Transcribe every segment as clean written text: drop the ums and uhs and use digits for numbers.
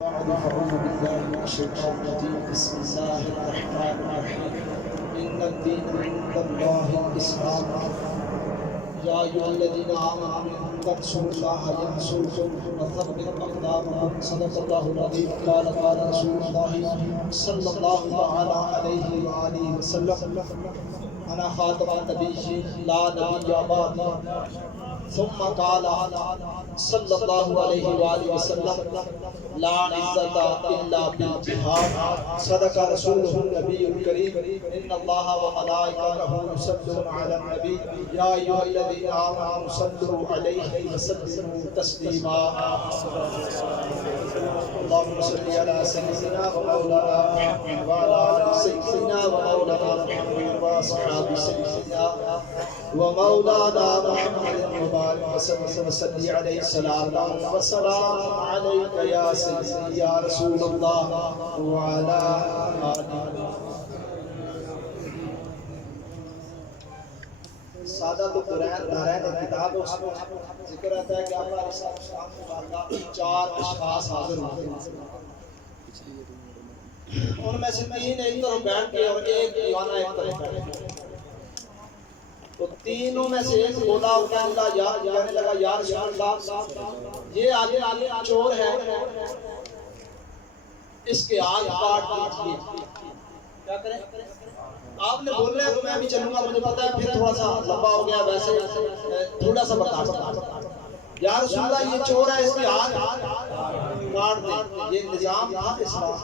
أعوذ بالله من الشيطان الرجيم بسم الله الرحمن الرحيم إن الدين عند الله الإسلام يا أيها الذين آمنوا إن تنصروا الله ينصركم ويثبت أقدامكم صدق الله العظيم قال رسول الله صلى الله عليه وآله وسلم أنا خاتم النبيين لا نبي بعدي ثم قال صلى الله عليه وآله وسلم لا عزة إلا بالجهاد صدق رسوله النبي الكريم إن الله وملائكته يصلون على النبي يا أيها الذين آمنوا صلوا عليه وسلموا تسليما اللهم صل على سيدنا ومولانا محمد وعلى آل سيدنا ومولانا محمد وأصحاب سيدنا ومولانا محمد وبارك وسلم عليه الصلاة والسلام عليك يا سيدي يا رسول الله وعلى آله سادہ تو قرآن کتاب اس میں ذکر آتا ہے کہ آپ علیہ السلام کے بعد چار اشخاص حاضر ہوتے ہیں، ان میں سے تین ایک طرف بیٹھ کے اور ایک دیوانہ ایک طرف بیٹھ کے، تو تینوں میں سے ایک بولا اور کہنے لگا یا رسول اللہ یہ آگے چور ہے، اس کے آج کاٹ دیجئے، کیا کریں؟ آپ نے بول رہے ہیں تو میں بھی چلوں گا، مجھے پتا ہے پھر تھوڑا سا لمبا ہو گیا، ویسے تھوڑا سا برداشت یا رسول اللہ یہ چور ہے، اس کے ہاتھ کاٹ دیں، یہ نظام تھا اسلام۔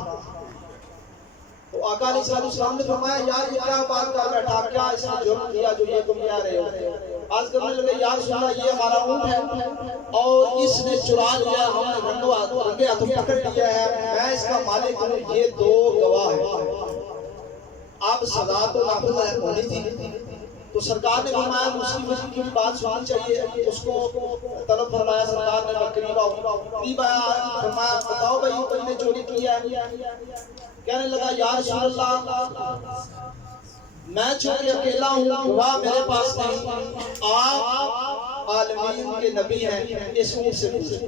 تو آقا علیہ السلام نے فرمایا یار یہ کیا بات کر بیٹھا، کیا اس نے جرم کیا جو یہ تم کہہ رہے ہو؟ عرض کرنے لگے یا رسول اللہ یہ ہمارا اونٹ ہے اور اس نے چرا لیا، ہم نے رنگے ہاتھوں پکڑ لیا ہے، میں اس کا مالک ہوں، یہ دو گواہ ہیں، اب سزا تو نافذ ہونی تھی۔ تو سرکار نے فرمایا مسلم کی بات سنانی چاہیے، اس کو طلب فرمایا، سرکار نے قریب آیا، فرمایا بتاؤ بھائی تم نے چوری کی ہے؟ کہنے لگا یا رسول اللہ میں چونکہ اکیلا ہوں، گواہ میرے پاس نہیں، آپ عالمین کے نبی ہیں، اس اونٹ سے پوچھیں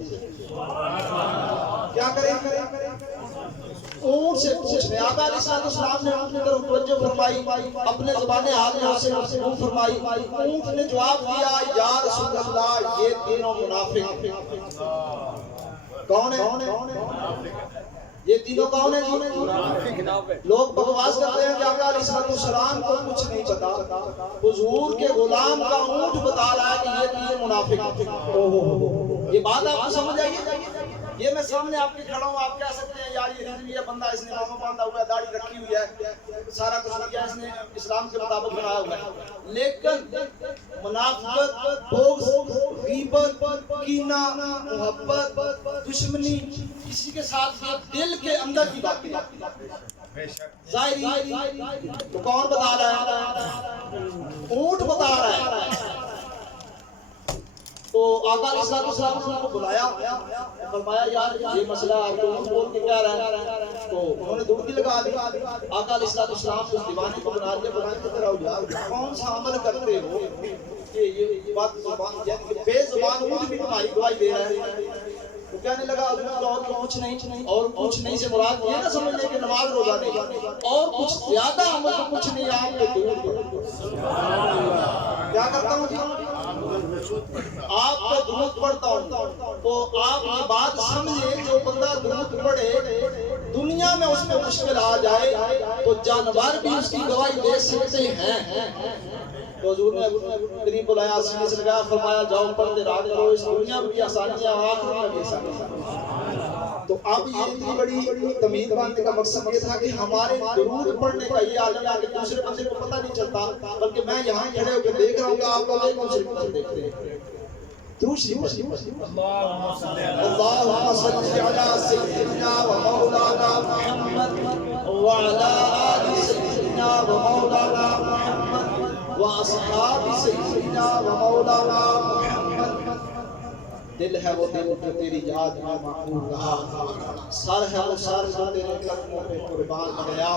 کیا کریں؟ اونٹ سے پوچھنے۔ آقا علیہ السلام نے اونٹ کی طرف توجہ فرمائی، اپنے زبان حال میں اسے گفتگو فرمائی، اونٹ نے جواب دیا یا رسول اللہ یہ تینوں منافق کون ہیں؟ یہ تینوں کون ہیں؟ لوگ بکواس کرتے ہیں کہ آقا علیہ السلام کو کچھ نہیں پتا، حضور کے غلام کا اونٹ بتا رہا ہے کہ یہ تین منافق ہیں۔ یہ بات آپ کو سمجھ آئیے؟ یہ میں سامنے آپ کے کھڑا ہوں، آپ کہہ سکتے ہیں یار یہ حزبی ہے بندہ، اس نے مامہ باندھا ہوا ہے، داڑھی رکھی ہوئی ہے، سارا کچھ کیا اس نے اسلام کے مطابق بنایا ہوا ہے، لیکن منافقت، بغض، غیبت، کینہ، محبت، دشمنی، کسی کے ساتھ دل کے اندر کی باتیں ظاہری تو کون بتا رہا ہے؟ اونٹ بتا رہا ہے۔ تو آقا علیہ السلام نے ان کو بلایا، فرمایا یار یہ مسئلہ آپ کو اونٹ بول کے کیا رہا ہے؟ تو انہوں نے دھمکی لگا دی۔ آقا علیہ السلام اس دیوانے کو بنا دیا، بنا کے طرح یار کون سا عمل کرتے ہو کہ یہ بات زبان بے زبان اونٹ بھی تمہاری گواہی دے رہا ہے؟ وہ کہنے لگا اور کچھ نہیں، اور کچھ نہیں سے مراد یہ نہ سمجھ لیں کہ نماز روزہ نہیں، اور کچھ زیادہ عمل کچھ نہیں، آپ کو دور کیا کرتا ہوں جی؟ آپ کو درود پڑھتا ہوں۔ تو آپ یہ بات سمجھیں جو بندہ درود پڑھے دنیا میں اس میں مشکل آ جائے تو جانور بھی اس کی گواہی دے سکتے ہیں۔ تو حضور نے قریب بلایا، سینے سے لگایا، فرمایا جاؤ پڑھتے رہا کرو، اس دنیا میں بھی آسانیاں آخرت میں بھی آسانیاں۔ تو اب یہ اتنی بڑی تمیز باندھنے کا مقصد یہ تھا کہ ہمارے درود پڑھنے کا یہ عالم ہے کہ دوسرے بندے کو پتہ نہیں چلتا، بلکہ میں یہاں کھڑے ہو کے دیکھ رہا ہوں کہ آپ لوگ ایک دوسرے کو دیکھتے ہیں۔ اللہم صلی علی سیدنا و مولانا محمد وعلی آل سیدنا و مولانا محمد واصحاب سیدنا و مولانا محمد۔ دل ہے وہ دل جو تیری یاد میں معمور رہا، سر ہے وہ سر جو تیرے قدموں پہ قربان گیا،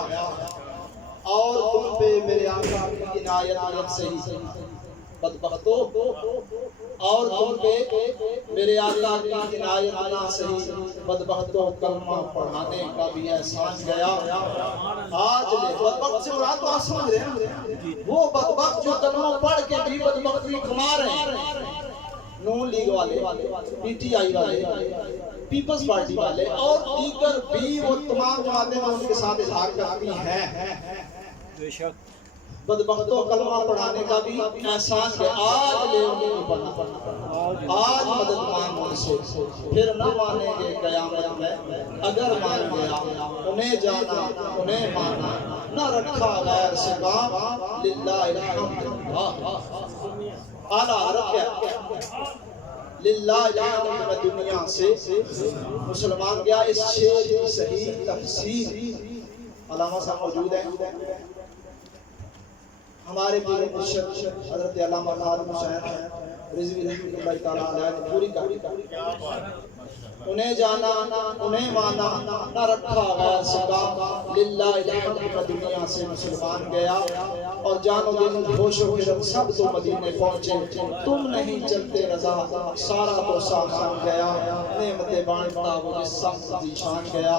اور تم پہ میرے آقا کی عنایت سے ہی بدبختو اور تم پہ میرے آقا کی عنایت نہ صحیح بدبختوں کلمہ پڑھانے کا بھی احسان گیا۔ آج لے بدبخت سے مراد تو آپ سمجھ رہے ہیں، وہ بدبخت جو کلمہ پڑھ کے بھی بدبختی کما رہے ہیں، نون لیگ والے، پی ٹی آئی والے، پیپلز پارٹی والے اور دیگر بھی وہ تمام جماعتیں ان کے ساتھ اظہار کرتی ہیں۔ بدبختوں کلمہ پڑھانے کا بھی احسان ہے، آج لے انہیں پڑھنا، آج مدد مانگ ان سے، پھر نہ مانیں گے قیامت میں، اگر مان گیا انہیں جانا انہیں مانا، نہ رکھا غیر سے کام، للہ الحمد، اعلیٰ رکھا للہ الحمد۔ میں دنیا سے مسلمان گیا۔ اس شعر کی صحیح تفسیر علامہ صاحب موجود ہیں، ہمارے پیر مرشد حضرت علامہ خادم حسین رضوی رحمۃ اللہ تعالیٰ علیہ نے پوری کہا، انہیں جانا انہیں مانا، نہ رکھا غیر سے کام، للہ الحمد۔ میں دنیا سے مسلمان گیا اور جان و دل ہوش و خرد سب تو مدینے پہنچے، تم نہیں چلتے رضا سارا تو سامان گیا، نعمتیں بانٹتا وہ جس سخت ذیشان گیا،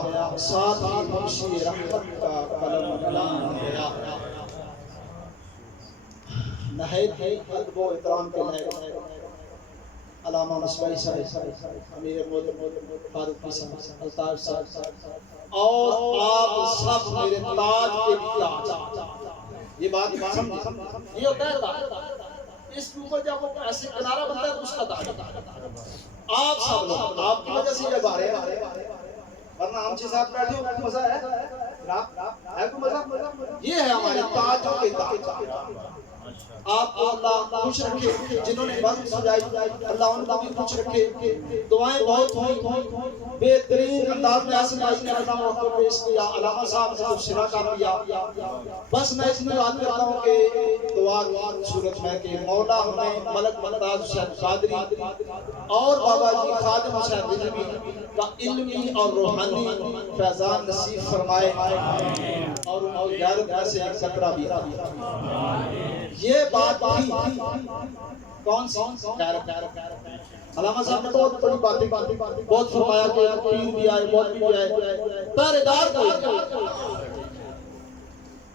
ساتھ ہی منشی رحمت کا قلم کلام گیا۔ نہایت ہی ادب و احترام کے لائق علامہ مصباحی صاحب، امیر ملک فاروقی صاحب، الطاف صاحب اور آپ سب میرے تاج کے تاج۔ یہ بات سمجھیں، یہ ہوتا ہے تاج، اس کے اوپر جب وہ ایسے کنارہ بنتا ہے تو اس کا تاج۔ آپ سب لوگ آپ کی وجہ سے یہ بارے ہیں، ورنہ ہم چھ ساتھ بیٹھے ہو مزہ ہے کوئی مزہ؟ یہ ہے ہمارے تاجوں کے تاج۔ آپ کو اللہ خوش رکھے، جنہوں نے بات سجائی اللہ ان کو بھی خوش رکھے۔ دعائیں بہت ہوئی، بہترین انداز میں آسن بھائی نے اپنا موقع پیش کیا، علامہ صاحب نے شرا کر دیا۔ بس میں اس میں بات کرتا ہوں کہ دعا کی صورت میں کہ مولا ہمیں ملک ممتاز حسین قادری اور بابا جی خادم حسین رضوی کا علمی اور روحانی فیضان نصیب فرمائے اور ان کی غیرت میں سے ایک قطرہ بھی یہ بات تھی کون سی غیرت۔ علامہ صاحب نے بہت بڑی باتیں بہت فرمایا کہ پیر بھی آئے، بہت بھی آئے، پہرے دار کوئی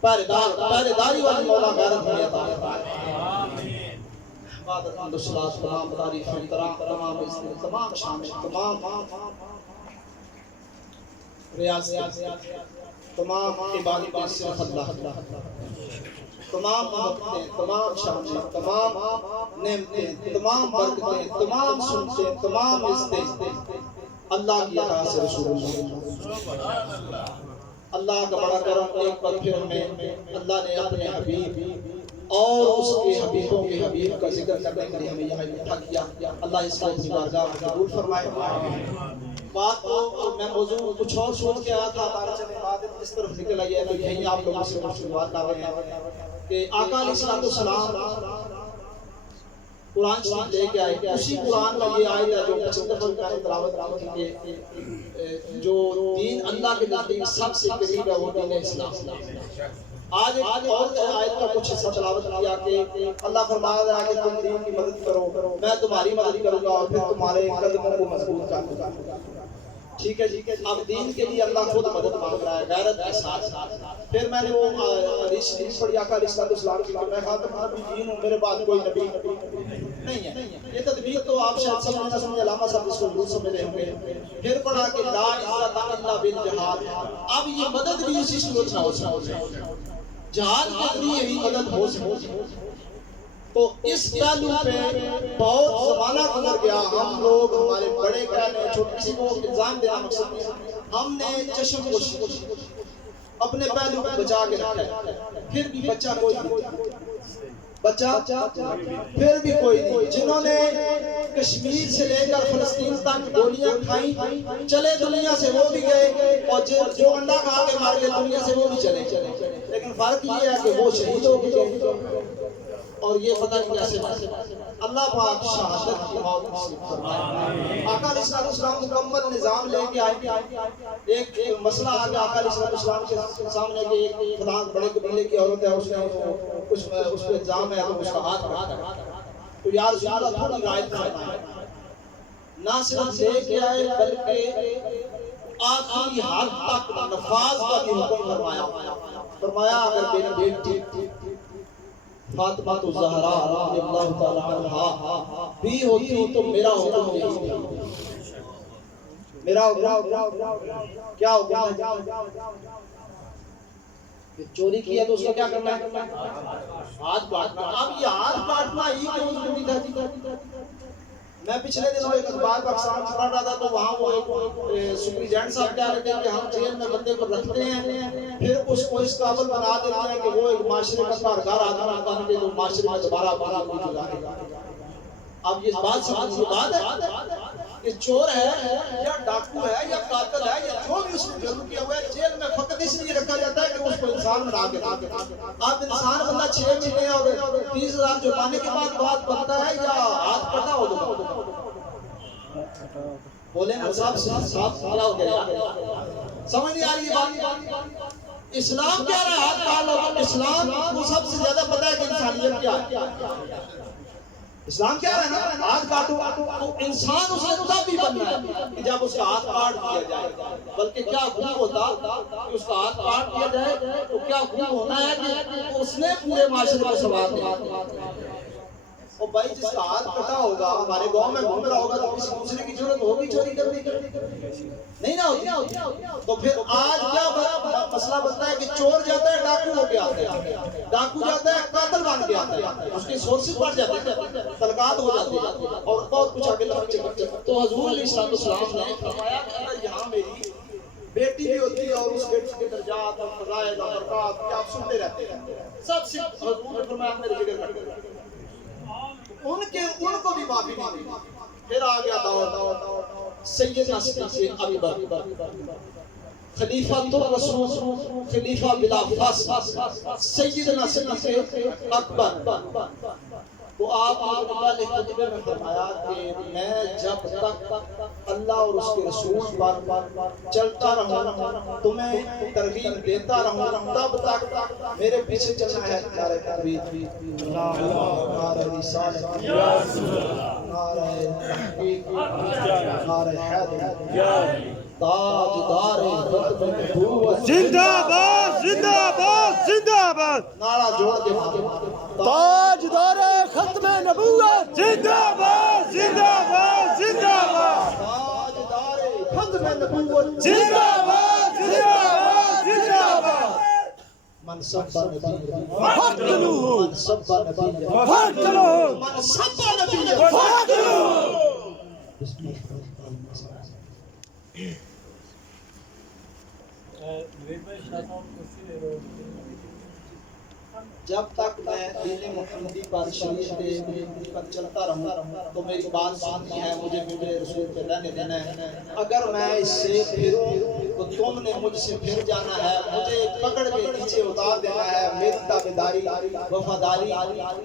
پہرے داری والی مولا غیرت میں عطا فرمائے۔ عبادت حمد و صلاۃ تمام تعریف تمام عزت تمام شان تمام ریاض تمام عبادت صرف اللہ، تمام محبتیں تمام شانیں تمام نعمتیں تمام برکتیں تمام سنتیں تمام عزتیں اللہ کی عطا سے رسول اللہ۔ اللہ کا بڑا کرم، ایک بار پھر ہمیں اللہ نے اپنے حبیب اور اس کے حبیبوں کے حبیب کا ذکر کرنے کے لیے ہمیں یہاں اکٹھا کیا۔ اللہ اس کو اپنی بارگاہ میں قبول فرمائے۔ بات تو میں موضوع کچھ اور سوچ کے آیا تھا، ہمارا چلے بات اس طرف نکل آئی ہے تو یہیں آپ لوگوں سے کچھ بات کر رہے ہیں کہ آقا علیہ السلام قرآن شریف لے کے آئے، اسی قرآن میں یہ آیت ہے جو 75 کا تلاوت کی کہ جو دین اللہ کے نزدیک سب سے قریب ہے وہ دین اسلام۔ آج ایک اور آیت کا کچھ حصہ تلاوت کیا کہ اللہ فرمایا رہا ہے کہ تم دین کی مدد کرو، میں تمہاری مدد کروں گا اور پھر تمہارے قدموں کو مضبوط کر دوں گا۔ ٹھیک ہے جی، اب دین کے لیے اللہ خود مدد مانگ رہا ہے غیرت کے ساتھ۔ پھر میں نے وہ حدیث پڑھی آقا علیہ السلام کی کہ میں خاتم النبیین ہوں، میرے بعد کوئی نبی نہیں ہے۔ یہ تدبیر تو آپ شاید سمجھ نہ سمجھ، علامہ صاحب اس کو ضرور سمجھ رہے ہوں گے۔ پھر پڑھا کہ لا عزت الا بالجہاد، اب یہ مدد بھی اسی صورت میں ہو سکتی ہے، جہاد کے ذریعے ہی مدد ہو سکتی ہے۔ تو اس پہلو پہ بہت زمانہ گزر گیا، ہم لوگ ہمارے بڑے کہنے چھوٹے کسی کو الزام دینا مقصد نہیں، ہم نے چشم پوشی اپنے پہلو کو بچا کے رکھا ہے، پھر بھی بچہ کوئی نہیں، بچہ پھر بھی کوئی نہیں۔ جنہوں نے کشمیر سے لے کر فلسطین تک گولیاں کھائیں چلے دنیا سے وہ بھی گئے، اور جو انڈا کھا کے مار گئے دنیا سے وہ بھی چلے، لیکن فرق یہ ہے کہ وہ شہید ہو گئے۔ اور یہ پتہ نہیں کیسے اللہ پاک شہادت کی موت نصیب فرمائے۔ آقا علیہ السلام مکمل نظام لے کے آئے، ایک مسئلہ آ گیا آقا علیہ السلام کے سامنے کہ ایک فلاں بڑے قبیلے کی عورت ہے، اس نے اس پہ الزام ہے تو اس کا ہاتھ کاٹ۔ تو یا رسول اللہ تھوڑی رعایت فرمائیں۔ نہ صرف لے کے آئے بلکہ آخری حد تک نفاذ کا بھی حکم فرمایا اگر میری بیٹی فاطمہ الزہرا رضی اللہ تعالی عنہا بھی ہوتی تو میرا حکم یہی تھا۔ میرا کیا حکم ہے؟ چوری کیا تو اس کا کیا کرنا ہے؟ ہاتھ کاٹنا۔ اب یہ ہاتھ کاٹنا ہی کیوں ضروری تھا؟ میں پچھلے دنوں ایک اخبار پاکستان سے پڑھ رہا تھا تو وہاں وہ ایک سپریڈنٹ صاحب کہہ رہے تھے کہ ہم جیل میں بندے کو رکھتے ہیں پھر اس کو اس قابل بنا دیتے ہیں کہ وہ ایک معاشرے کا کارگر آدمی بن کے جو معاشرے میں دوبارہ بات نہیں گزارے گا۔ اب یہ بات سمجھیے، بات ہے کہ چور ہے یا ڈاکو ہے یا قاتل ہے یا جو بھی اس نے جرم کیا ہوا ہے جیل میں فقط اس لیے رکھا جاتا ہے کہ اس کو انسان بنا کے آپ انسان بندہ 6 مہینے اور 30,000 جرمانے کے بعد بات بنتا ہے یا ہاتھ کٹا ہو جاتا؟ بولے نا صاحب کیا ہو گیا؟ سمجھ نہیں آ رہی بات؟ اسلام کیا رہا ہے؟ ہاتھ کاٹو۔ اسلام کو سب سے زیادہ پتہ ہے کہ انسانیت کیا ہے۔ اسلام کیا ہے نا ہاتھ کاٹو تو انسان اس نے تب بھی بننا ہے کہ جب اس کا ہاتھ کاٹ دیا جائے، بلکہ کیا خوب ہوتا کہ اس کا ہاتھ کاٹ دیا جائے تو کیا خوب ہونا ہے کہ اس نے پورے معاشرے کو سنوار دیا۔ اور بھائی جس کا ہاتھ کٹا ہوگا ہمارے گاؤں میں گھوم رہا ہوگا تو کسی دوسرے کی ضرورت ہوگی چوری کرنے کی؟ نہیں نہ ہوتی۔ تو پھر آج کیا بڑا مسئلہ بنتا ہے کہ چور جاتا ہے ڈاکو ہو کے آتا ہے، ڈاکو جاتا ہے قاتل بن کے آتا ہے، اس کے سورسز بڑھ جاتے ہیں، تلقات ہو جاتی ہے اور بہت کچھ آگے لگے چکر۔ تو حضور علیہ السلام نے فرمایا کہ اگر یہاں میری بیٹی بھی ہوتی ہے اور اس بیٹی کے درجات اور فضائل اور برکات کیا آپ سنتے رہتے ہیں، سب سے حضور نے فرمایا میرے ذکر کر کے ان کو بھی معافی مانگی۔ پھر آ گیا داؤد سیدنا صدیق ابو بکر خلیفہ الرسول خلیفہ بلا فصل سیدنا صدیق اکبر۔ تو آپ نے خطبے میں فرمایا کہ میں جب تک اللہ اور اس کے رسول پر چلتا رہوں تمہیں ترغیب دیتا رہوں تب تک میرے پیچھے چلنا ہے۔ نعرہ تکبیر، نعرہ رسالت، نعرہ تحقیق، نعرہ حیدر، تاجدار ختم نبوت زندہ باد زندہ باد زندہ باد، نعرہ جوڑ کے تاجدار ختم نبوت زندہ باد زندہ باد زندہ باد، تاجدار ختم نبوت زندہ باد زندہ باد زندہ باد، من سب نبی فقتلوه من سب نبی فقتلوه من سب نبی فقتلوه۔ بسم اللہ۔ جب تک میں دین محمدی پر شریعت پر چلتا رہوں تو میری بات سننی ہے، مجھے میرے رسول پہ رہنے دینا ہے۔ اگر میں اس سے پھروں تو تم نے مجھ سے پھر جانا ہے، مجھے پکڑ کے نیچے اتار دینا ہے، میری تابعداری وفاداری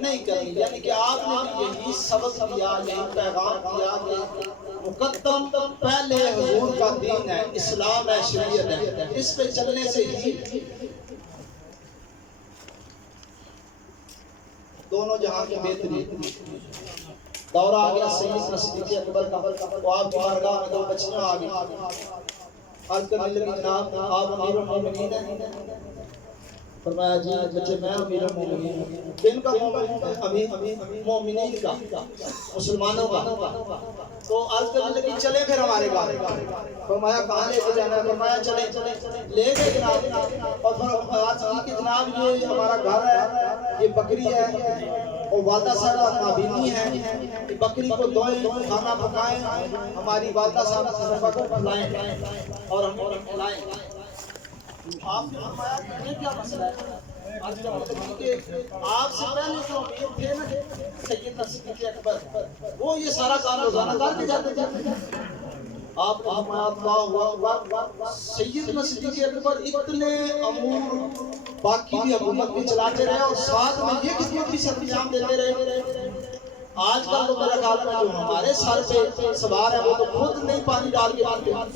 نہیں کرنی۔ یعنی کہ آپ نے بھی یہی سبق دیا، یہی پیغام دیا کہ مقدم پہلے حضور کا دین ہے، اسلام ہے، شریعت ہے، اس پہ چلنے سے ہی دونوں جہاں کی بہتری۔ دورہ آ گیا سیدنا صدیق اکبر کا، تو آپ کی بارگاہ میں 2 بچیاں آ گئی، عرض کرنے لگی جناب آپ امیر المومنین ہیں؟ فرمایا جی بچے میں امیر المومنین ہوں۔ کن کا امیر مومنین کا، مسلمانوں کا۔ تو عرض کرنے لگی چلے پھر ہمارے گھر۔ فرمایا کہاں لے کے جانا ہے؟ فرمایا چلیں۔ لے گئے جناب، اور عرض کی کہ جناب یہ ہمارا گھر ہے، یہ بکری ہے اور والدہ صاحبہ نابینی ہے، بکری کو دھوئیں، کھانا پکائیں، ہماری والدہ صاحبہ کو کھلائیں اور ہم کھلائیں۔ آپ نے فرمایا کہ یہ کیا مسئلہ ہے؟ آج کا مطلب کہ آپ سے پہلے جو امیر تھے نا سیدنا صدیق اکبر، وہ یہ سارا کام روزانہ کر کے جاتے تھے۔ آپ نے فرمایا اللہ اکبر، سیدنا صدیق اکبر اتنے امور باقی بھی حکومت بھی چلاتے رہے اور ساتھ میں یہ خدمت بھی سر انجام دیتے رہے۔ آج کل تو میرا خیال ہے جو ہمارے سر پہ سوار ہے وہ تو خود نہیں پانی ڈال کے آتے ہیں،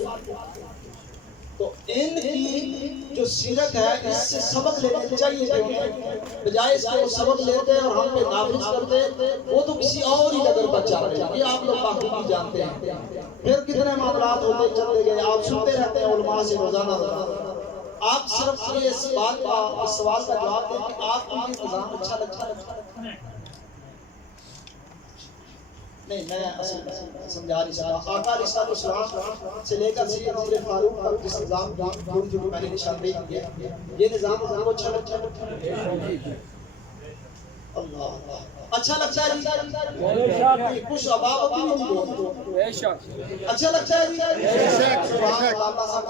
تو ان کی جو سیرت ہے اس سے سبق لینے چاہیے تھے انہیں، بجائے اس کے وہ سبق لیتے اور ہم پہ نافذ کرتے، وہ تو کسی اور ہی نگر پر چل رہے ہیں۔ یہ آپ لوگ باخبر جانتے ہیں۔ پھر کتنے معاملات ہوتے چلتے گئے، آپ سنتے رہتے ہیں علماء سے روزانہ۔ آپ صرف یہ اس بات کا، اس سوال کا جواب دیں کہ آپ کو یہ نظام اچھا لگتا ہے؟ نہیں، میں سمجھا نہیں سکتا۔ آقا علیہ السلام سے لے کر سیدنا عمر فاروق تک جس نظام کی تھوڑی تھوڑی میں نے نشاندہی کی ہے، یہ نظام آپ کو اچھا لگتا ہے؟ اللہ اللہ اچھا لگتا ہے جی؟ کچھ اباب بھی نہیں بولتے، اچھا لگتا ہے جی؟ سبحان اللہ صاحب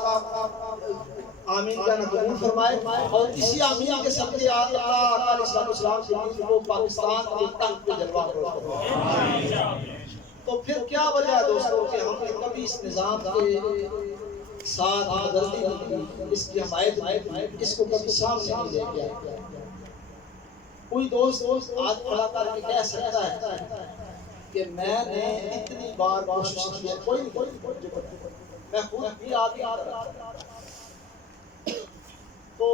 آمین کا قبول فرمائے، اور اسی آمین کے صدقے اللہ آقا علیہ السلام کے دین کو پاکستان کے تخت پہ جلوہ کرے۔ تو پھر کیا وجہ ہے دوستوں کہ ہم نے کبھی اس نظام کے ساتھ ہمدردی نہیں کی، اس کی حمایت نہیں، اس کو کبھی سامنے نہیں لے کے آئے؟ کوئی دوست آج کھڑا کر کے کہہ سکتا ہے کہ میں نے اتنی بار کوشش کی ہے؟ کوئی نہیں، میں خود بھی آدھی تو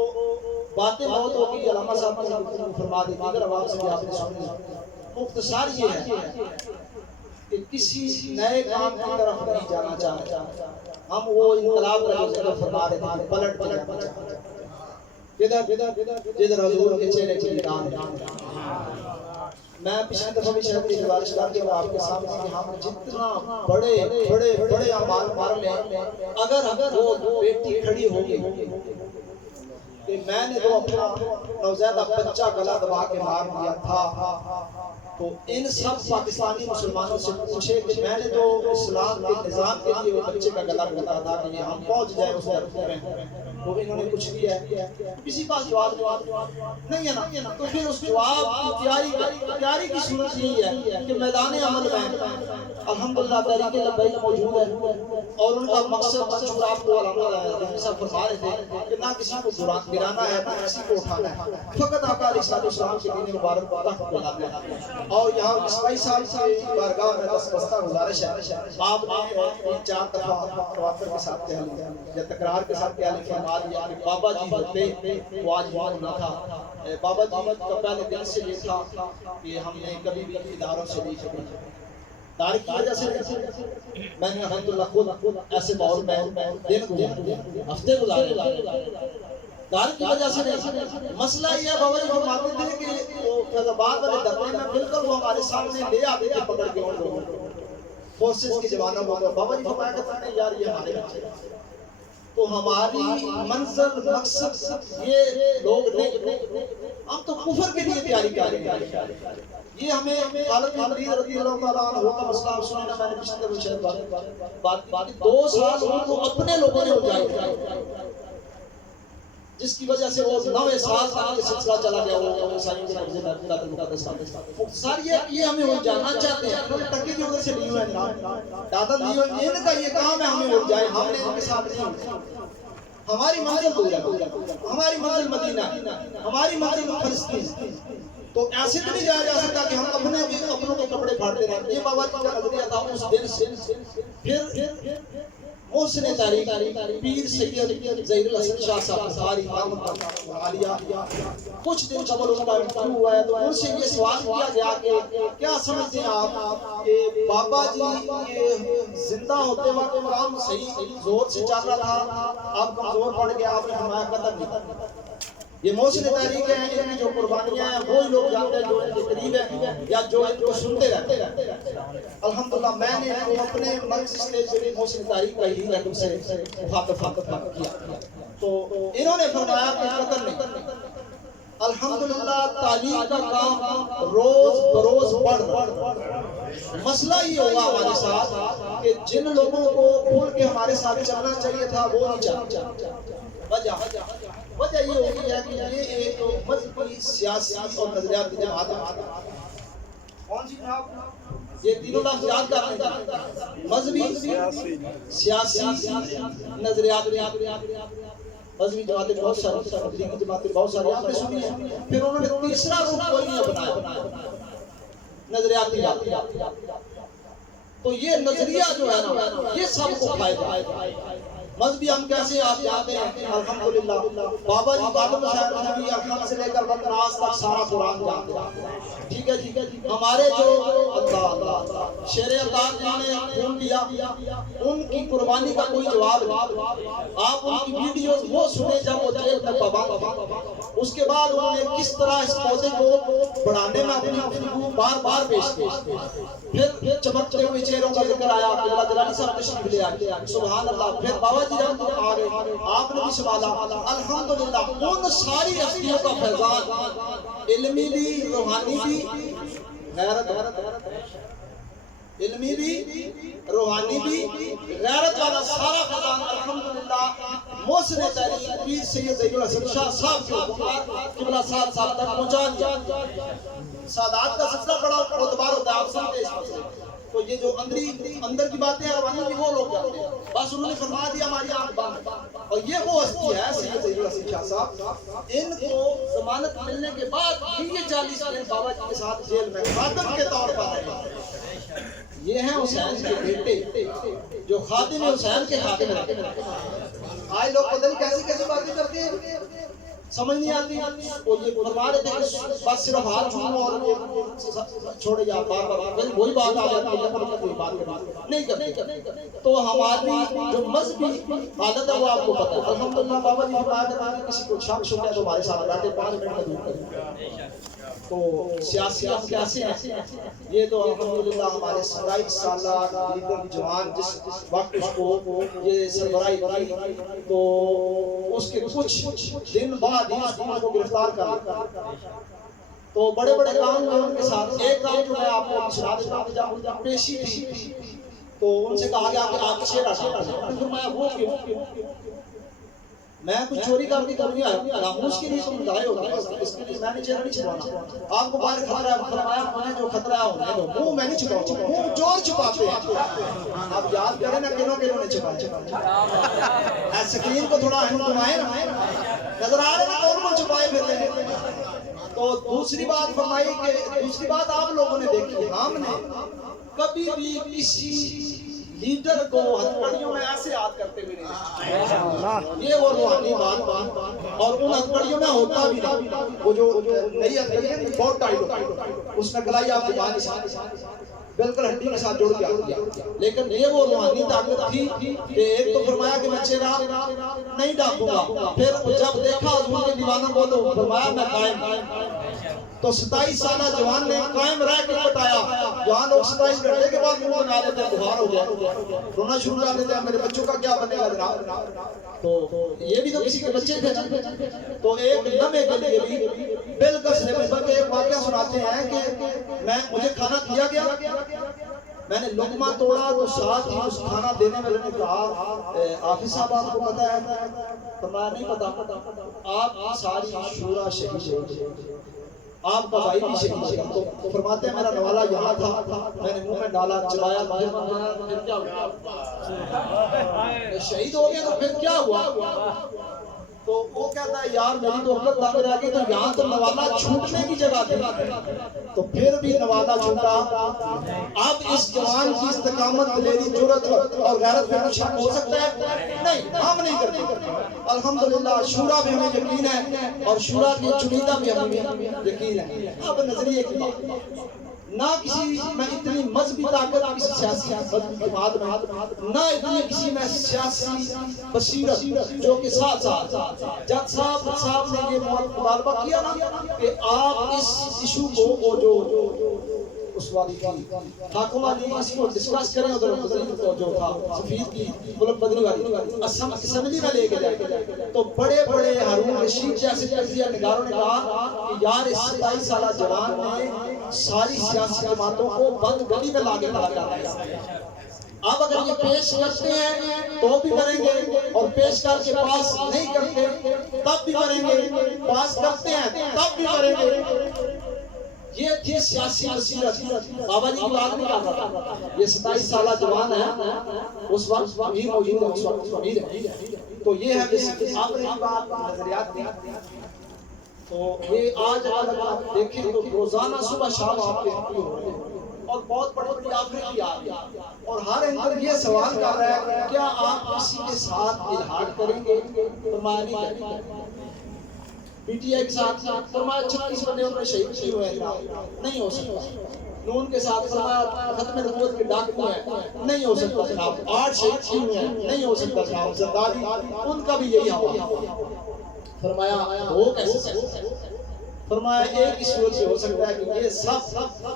باتیں بہت ہوگی، علامہ صاحب نے گفتگو فرما دی، دیگر عوام سے بھی آپ نے سنی۔ مختصر یہ ہے کہ کسی نئے کام کی طرف نہیں جانا چاہتے، ہم وہ انقلاب کا جو ذکر فرما رہے تھے، پلٹ جدھر حضور کے چہرے کی نگاہ ہے۔ میں پچھلی دفعہ بھی شاید کی گزارش کر کے آپ کے سامنے کہ ہم جتنا بڑے اعمال کر لیں، اگر وہ بیٹی کھڑی ہوگی کہ میں نے تو اپنا نوزائیدہ بچہ گلا دبا کے مار دیا تھا، تو ان سب پاکستانی مسلمانوں سے پوچھے کہ میں نے تو اسلام کے نظام کے لیے وہ بچے کا گلا دبا تھا کہ ہم پہنچ جائیں اس درجے میں، تو انہوں نے کچھ کیا ہے؟ کسی پاس جواب نہیں ہے نا۔ تو پھر اس جواب کی تیاری کی صورت یہی ہے کہ میدان عمل میں الحمدللہ تحریک لبیک موجود ہے، اور ان کا مقصد منشور آپ کو علامہ صاحب فرما رہے تھے کہ نہ کسی کو گرانا ہے، نہ کسی کو اٹھانا ہے، فقط آقا علیہ السلام کے دین مبارک کو تحت بلانا ہے۔ اور یہاں اسماعیل صاحب سے بارگاہ میں دستبستہ گزارش ہے، آپ نے 4 دفعہ تواتر کے ساتھ کہہ لیا یا تکرار کے ساتھ کہہ لیا کہ بابا جی ہوتے وہ آج وہاں نہ تھا۔ بابا جی کا پہلے دن سے یہ تھا کہ ہم نے کبھی بھی اداروں سے نہیں چھپی، تاریخ کی وجہ سے میں نے الحمدللہ خود ایسے ماحول میں دن گزارے، ہفتے گزارے، تاریخ کی وجہ سے نہیں۔ مسئلہ یہ ہے بابا جی فرماتے تھے کہ وہ فیض آباد والے دربے میں بالکل وہ ہمارے سامنے لے آتے تھے پکڑ کے ان لوگوں کو، فورسز کے جوانوں کو۔ بابا جی فرمایا کرتے ہیں یار یہ ہمارے بچے، تو ہماری منزل مقصد یہ لوگ نہیں، ہم تو کفر کے لیے تیاری کر رہے ہیں۔ یہ ہمیں خالد بن ولید رضی اللہ تعالیٰ عنہ کا مسئلہ سنیں نا، میں نے پچھلے دفعہ شاید بات 2 سال ان کو اپنے لوگوں نے اجاڑا، جس کی وجہ سے وہ 9 سال تک یہ سلسلہ چلا گیا، وہ عیسائیوں کے قبضے میں بیت المقدس کا۔ سر یہ ہمیں الجھانا چاہتے ہیں، انہوں نے ٹکے کی وجہ سے لیے ہوئے ہیں، دادا لیے ہوئے، ان کا یہ کام ہے ہمیں الجھائے، ہم نے ان کے ساتھ نہیں ہوتے۔ ہماری منزل دور ہے، ہماری منزل مدینہ، ہماری منزل فلسطین، تو ایسے تو نہیں جایا جا سکتا کہ ہم اپنوں کے کپڑے پھاڑتے رہیں۔ یہ بابا جی کا نظریہ تھا اس دن سے۔ پھر محسن تاریخ پیر سید ظہیر الحسن شاہ صاحب بخاری عالیہ کچھ دن قبل ان کا انٹرویو ہوا ہے، تو ان سے یہ سوال کیا گیا کہ کیا سمجھتے ہیں آپ کہ بابا جی یہ زندہ ہوتے وقت کام صحیح زور سے چل رہا تھا، آپ کمزور پڑ گیا، آپ نے فرمایا قطع نہیں۔ یہ محسن تحریک ہیں، ان کی جو قربانیاں ہیں وہی لوگ جانتے ہیں جو ان کے قریب ہیں یا جو ان کو سنتے رہتے ہیں۔ الحمدللہ میں نے اپنے مرکز اسٹیج سے محسن تحریک کا ہی رقم سے مخاطب کیا، تو انہوں نے فرمایا کہ قتل نہیں۔ الحمدللہ تعلیم کا کام روز بروز بڑھ رہا۔ مسئلہ یہ ہوگا ہمارے ساتھ کہ جن لوگوں کو کھول کے ہمارے ساتھ چلنا چاہیے تھا وہ نہیں چلتا۔ وجہ یہ ہوگی ہے کہ یہ ایک مذہبی، سیاسی اور نظریاتی جماعت ہے۔ کون سی جماعت؟ یہ تینوں لفظ یاد کرنے ہیں، مذہبی، سیاسی، نظریاتی۔ مذہبی جماعتیں بہت ساری، دینی جماعتیں بہت ساری آپ نے سنی ہیں۔ پھر انہوں نے تیسرا روپ کوئی نہیں اپنایا، نظریاتی۔ تو یہ نظریہ جو ہے نا یہ سب کو فائدہ ہے۔ مذہبی ہم کیسے آپ جانتے ہیں الحمدللہ بابا جی قادم صاحب بھی الحمد سے لے کر بندراس تک سارا قرآن جانتے ہیں. ٹھیک ہے جی. ہمارے جو اللہ شیر عطار جنہوں نے خون دیا ان کی قربانی کا کوئی جواب نہیں. آپ ان کی ویڈیوز وہ سنیں جب وہ جیل میں پابند تھے. اس کے بعد انہوں نے کس طرح اس پودے کو بڑھانے میں اپنی گفتگو بار بار پیش کی. پھر چمکتے ہوئے چہروں کا ذکر آیا کہ اللہ جلالی صاحب تشریف لے آئے سبحان اللہ. پھر بابا جی رحمت اللہ آ گئے آپ نے بھی سنبھالا الحمدللہ. ان ساری ہستیوں کا فیضان علمی بھی روحانی بھی غیرت علمی بھی روحانی بھی غیرت والا سارا فیضان الحمدللہ محسن تحریر پیر سید ضیاء الحسن شاہ صاحب کے قبلہ صاحب تک پہنچا دیا. سادات کا سلسلہ بڑا اعتبار ہوتا ہے آپ سمجھتے اس مسئلے. تو یہ جو اندر کی باتیں ہیں روانی کی وہ لوگ جانتے ہیں. بس انہوں نے فرما دیا ہماری آنکھ بند. اور یہ وہ ہستی ہے سید ضیاء الحسن شاہ صاحب. ان کو ضمانت ملنے کے بعد بھی یہ 40 دن بابا جی کے ساتھ جیل میں خادم کے طور پر رہے. یہ ہیں حسین کے بیٹے جو خادم حسین کے خادم رہتے ہیں. آج لوگ پتہ نہیں کیسی کیسی باتیں کرتے ہیں سمجھ نہیں آتی. وہ یہ فرما رہے تھے کہ بس صرف ہاتھ چھوڑو اور چھوڑے یا بار بار وہی بات آ جاتی ہے کوئی بات نہیں کرتے. تو ہماری جو مذہبی حالت ہے وہ آپ کو پتہ ہے. الحمدللہ بابا جی فرمایا کرتے ہیں کسی کو شک شبہ ہے تو ہمارے ساتھ بیٹھے 5 منٹ میں دور کریں. تو سیاسی ہم کیسے ہیں یہ تو الحمدللہ ہمارے 27 سالہ لیڈر جوان جس وقت اس کو یہ سربراہی کی تو اس کے کچھ دن بعد ہی اس کو گرفتار کر لیا. تو بڑے بڑے کام ہوئے ان کے ساتھ. ایک کام جو میں آپ کو سنا دیتا ہوں جب پیشی تھی تو ان سے کہا گیا کہ آپ چہرہ فرمایا وہ کیوں میں کچھ چوری کرنی کرنی ہے ناموس کے لیے تو مدعے ہوتا ہے اس کے لیے میں نے چہرہ نہیں چھپانا. آپ کو باہر خطرہ ہے فرمایا انہیں جو خطرہ ہے انہیں دو. منہ میں نہیں چھپاؤں منہ چور چھپاتے ہیں. آپ یاد کریں نا کنوں نے چھپایا. سکرین کو تھوڑا ہم گھمائے نا نظر آ رہے نا کون چھپائے پھر لیں. تو دوسری بات فرمائی کہ دوسری بات آپ لوگوں نے دیکھی ہم نے کبھی بھی کسی لیڈر کو ہتھکڑیوں میں ایسے یاد کرتے بھی نہیں. یہ وہ روحانی بات اور ان ہتھکڑیوں میں ہوتا بھی نہیں. وہ جو نئی ہتھکڑی ہے بہت ٹائٹ ہوتا اس میں کلائی آپ کو باہر نہیں بالکل ہڈی کے ساتھ جوڑ کے آ. لیکن یہ وہ روحانی طاقت تھی کہ ایک تو فرمایا کہ میں چہرہ نہیں ڈھانپوں گا. پھر جب دیکھا حضور کے دیوانوں کو تو فرمایا میں قائم. تو 27 سالہ جوان نے قائم رہ کے بتایا. جوان لوگ 27 گھنٹے کے بعد منہ بنا لیتے ہیں بخار ہو گیا رونا شروع کر دیتے ہیں میرے بچوں کا کیا بنے گا جناب. تو یہ بھی تو کسی کے بچے تھے. تو ایک لمحے کے لیے بھی بالکل بلکہ ایک واقعہ سناتے ہیں کہ مجھے کھانا دیا گیا میں نے لقمہ توڑا تو ساتھ ہی اس کھانا دینے والے نے کہا حافظ صاحب آپ کو پتہ ہے فرمایا نہیں پتا آپ ساری شورا شہید ہے آپ کا بھائی بھی شہید ہے. تو فرماتے ہیں میرا نوالا یہاں تھا میں نے منہ میں ڈالا چبایا پھر کیا ہوا شہید ہو گیا تو پھر کیا ہوا. تو وہ کہتا ہے یار میری تو عقل داغ رہ گئی تو یہاں تو نوالا چھوٹنے کی جگہ تھی تو پھر بھی نوالا چھوٹا. اب اس جوان کی استقامت دلیری جرأت اور غیرت پہ کچھ ہو سکتا ہے نہیں ہم نہیں کرتے. الحمدللہ شورا بھی ہمیں یقین ہے اور شورا کی چنیدہ بھی ہمیں یقین ہے. اب نظریے کی بات نہ کسی میں اتنی مذہبی طاقت کسی سیاسی جماعت میں نہ اتنی کسی میں سیاسی بصیرت جو کہ ساتھ جج صاحب نے یہ مطالبہ کیا نا کہ آپ اس ایشو کو جو اس والی حاکمہ نے اس کو ڈسکس کریں ادھر جو تھا سفید کی ملک بدری والی اسمبلی میں لے کے جائے تو بڑے بڑے ہارون رشید جیسے تجزیہ نگاروں نے کہا کہ یار اس 27 سالہ جوان نے ساری سیاسی جماعتوں کو بند گلی میں لاگے لگا دیا. اب اگر یہ پیش کرتے ہیں تو بھی کریں گے اور پیش کر کے پاس نہیں کرتے تب بھی کریں گے پاس کرتے ہیں تب بھی کریں گے. یہ تھی سیاسی بصیرت. بابا جی کی بات نہیں کر رہا تھا. یہ 27 سالہ جوان ہے اس وقت بھی موجود ہے اس وقت امیر ہے. تو یہ ہے آپ نے بات نظریات دی. تو یہ آج اگر آپ دیکھیں تو روزانہ صبح شام آپ کے ہو رہے ہیں اور بہت بڑی بڑی آفریں کی آ گئی، اور ہر اینکر یہ سوال کر رہا ہے کہ کیا آپ کسی کے ساتھ الحاق کریں گے؟ فرمایا نہیں کریں گے۔ پی ٹی آئی کے ساتھ فرمایا 36 بندے ان میں شہید کیے ہوئے ہیں، نہیں ہو سکتا۔ نون کے ساتھ فرمایا ختم نبوت کے ڈاکو ہیں، نہیں ہو سکتا جناب۔ 8 شہید کیے ہوئے ہیں، نہیں ہو سکتا جناب۔ زرداری ان کا بھی یہی حال۔ فرمایا ہو کیسے سکتا ہے؟ فرمایا ایک ہی صورت سے ہو سکتا ہے کہ یہ سب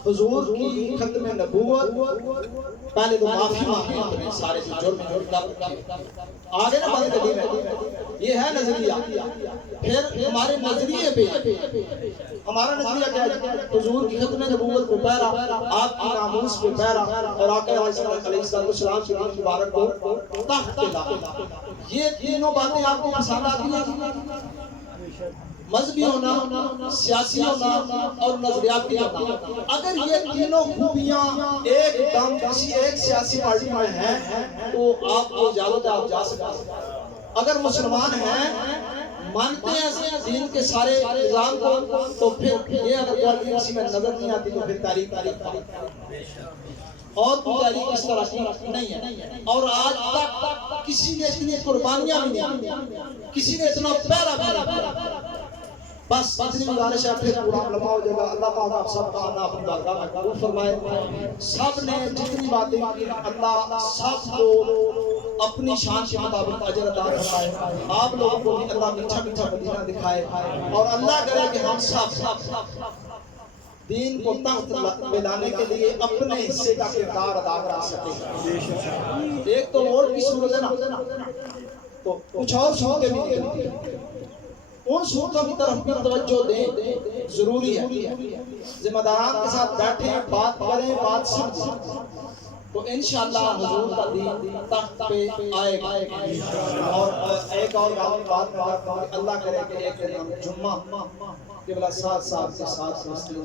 حضور کی ختم نبوت، پہلے تو معافی مانگے اپنے سارے جو جرم کر رکھے، آگے نہ بات کریں گے، یہ ہے نظریہ۔ پھر ہمارے نظریے پہ ہمارا نظریہ کیا ہے؟ حضور کی ختم نبوت پہ پہرا، آپ کی ناموس پہ پہرا، اور آقا علیہ السلام کی دین مبارک کو تحت پہ لانا۔ یہ تینوں باتیں آپ کو پسند آتی ہیں؟ مذہبی ہونا، سیاسی ہونا اور نظریاتی ہونا۔ اگر یہ تینوں خوبیاں ایک دم کسی ایک سیاسی پارٹی میں ہیں تو آپ کو اجازت ہے، آپ جا سکتے ہیں۔ اگر مسلمان ہیں، مانتے ہیں دین کے سارے نظام کو، تو پھر یہ اگر کوئی کسی میں نظر نہیں آتی تو پھر تاریخ اور کوئی تاریخ اس طرح کی نہیں ہے۔ اور آج تک کسی نے اتنی قربانیاں بھی نہیں، کسی نے اتنا پیرا بھی نہیں۔ بس اتنی گزارش ہے، پھر قرآن لمحہ ہو جائے گا۔ اللہ تعالیٰ آپ سب کا آنا اپنی بارگاہ میں قبول فرمائے۔ سب نے جتنی باتیں کی اللہ سب کو اپنی شان کے مطابق اجر عطا فرمائے۔ آپ لوگوں کو بھی اللہ میٹھا میٹھا مدینہ دکھائے، اور اللہ کرے کہ ہم سب دین کو تخت میں لانے کے لیے اپنے حصے کا کردار ادا کرا سکیں۔ ایک تو ووٹ کی صورت ہے نا، تو کچھ اور صورتیں بھی نکلتی ہیں، ان صورتوں کی طرف بھی توجہ دیں، ضروری ہے۔ ذمہ داران کے ساتھ بیٹھیں، بات کریں، بات سمجھیں، تو انشاءاللہ حضور کا دین تخت پہ آئے گا۔ اور ایک اور بات کرتا ہوں، اللہ کرے کہ ایک دن جمعہ کے بلا ساتھ کے ساتھ مسلم